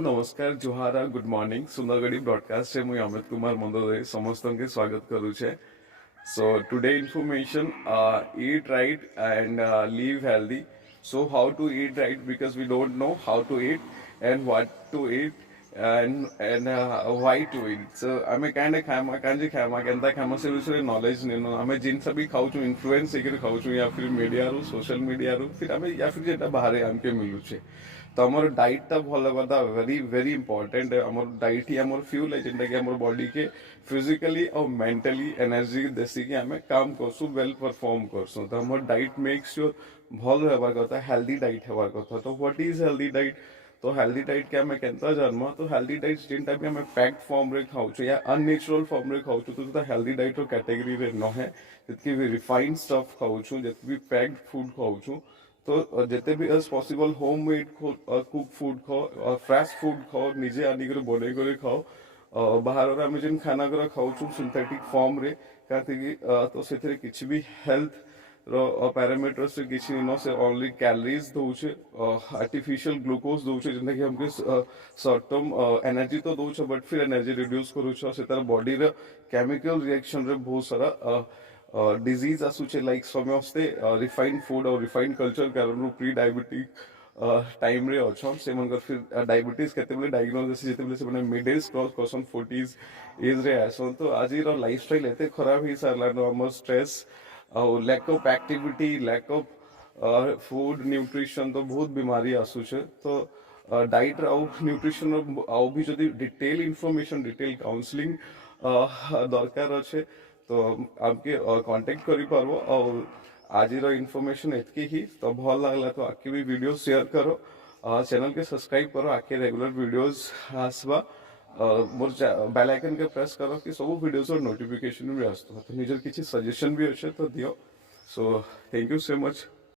नमस्कार जुहारा good morning सुंदरगढ़ी broadcast से मुझे अमित कुमार मंदोदय समस्त के स्वागत करुचे। So today information eat right and live healthy. So how to eat right because we don't know how to eat and what to eat and why to eat. So आमे कांडे खामा कांजे खामा Kenta खामा से विषय नॉलेज नेनो आमे जिन सभी खाऊ छु इन्फ्लुएंस एकर खाऊ छु या फिर मीडिया रू सोशल मीडिया रू फिर आमे या फिर जेटा बाहर आमके मिलु छे। तो आमर डाइट टा भल करता वेरी वेरी इंपोर्टेंट है। आमर डाइट ही आमर फ्यूल है जेंटा कि आमर बॉडी के फिजिकली और मेंटली एनर्जी देसी कि आमे काम करसु वेल परफॉर्म करसु। तो आमर डाइट मेक श्योर भल रहबार कथा हेल्दी डाइट हेबार कथा। तो व्हाट इज हेल्दी डाइट? तो हेल्दी डाइट के आमे केनता जन्म तो हेल्दी डाइट जेंटा भी आमे पैक्ड फॉर्म रे खाउ छु या अननेचुरल फॉर्म रे खाउ छु तो हेल्दी डाइट रो कैटेगरी रे न है। जतकी भी रिफाइंड स्टफ खाउ छु जत भी पैक्ड फूड खाउ छु तो जिते भी as possible home made cook food खाओ फ्रेश फूड खाओ निजे आनी कर बने कर खाओ। बाहर आम जेन खाना कर खाऊ सिंथेटिक फॉर्म रे कि तो से किसी भी हेल्थ पैरामीटर से किसी न से ओनली कैलोरीज दौचे आर्टिफिशियल ग्लूकोज दौचे जेनता कि हमके सर्ट टर्म एनर्जी तो दौचे बट फिर एनर्जी रिड्यूस करूछ से तार बॉडी रे केमिकल रिएक्शन रे बहुत सारा डिजीज आसुचे लाइक समस्ते रिफाइंड फूड और रिफाइंड कल्चर कारण प्री डायबिटिक टाइम रे अच्छा से मनकर फिर डायबिटीज केतेबेले डायग्नोसिस जेतेबेले से माने मिड एज क्रॉस करसन 40s एज रे आसन। तो आज रो लाइफस्टाइल एते खराब ही सारला नो हमर स्ट्रेस और lack of activity lack of food nutrition तो बहुत बीमारी आसुचे। तो डाइट और न्यूट्रिशन और भी जदी डिटेल इंफॉर्मेशन डिटेल काउंसलिंग दरकार अच्छे तो आपके कांटेक्ट करि पारबो। और आज इनफॉरमेशन एतकी ही तो भल लागला तो आके भी वीडियो शेयर करो चैनल के सब्सक्राइब करो आके रेगुलर वीडियोस आसबा मोर बेल आइकन के प्रेस करो कि सब वीडियोस और नोटिफिकेशन भी आसतो। तो निजर किछि सजेशन भी अच्छे तो दियो। So thank you so much.